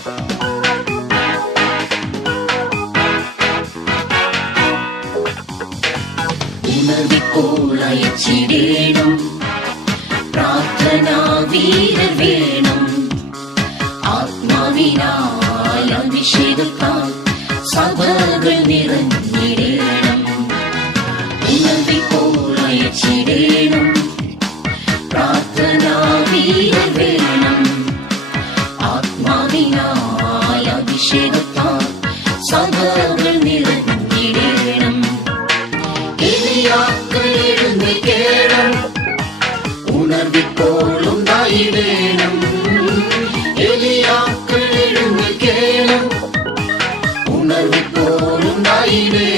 ഉണർവിക്കോളയച്ചിടേണം, പ്രാർത്ഥനാ വീരർ വേണം. ആത്മാവിനാൽ അഭിഷേകത്താൽ സഭകൾ നിറഞ്ഞിടേണം. ഉണർവിക്കോളയച്ചിടേണം, പ്രാർത്ഥനാ വീരർ വേണം. ആത്മാവിനാൽ അഭിഷേകത്താൽ സഭകൾ നിറഞ്ഞിടേണം. എലിയാക്കൾ എഴുന്നേൽക്കണം, ഉണർവിക്കോളുണ്ടായിടേണം. എലിയാക്കൾ എഴുന്നേൽക്കണം, ഉണർവിക്കോളുണ്ടായിടേണം.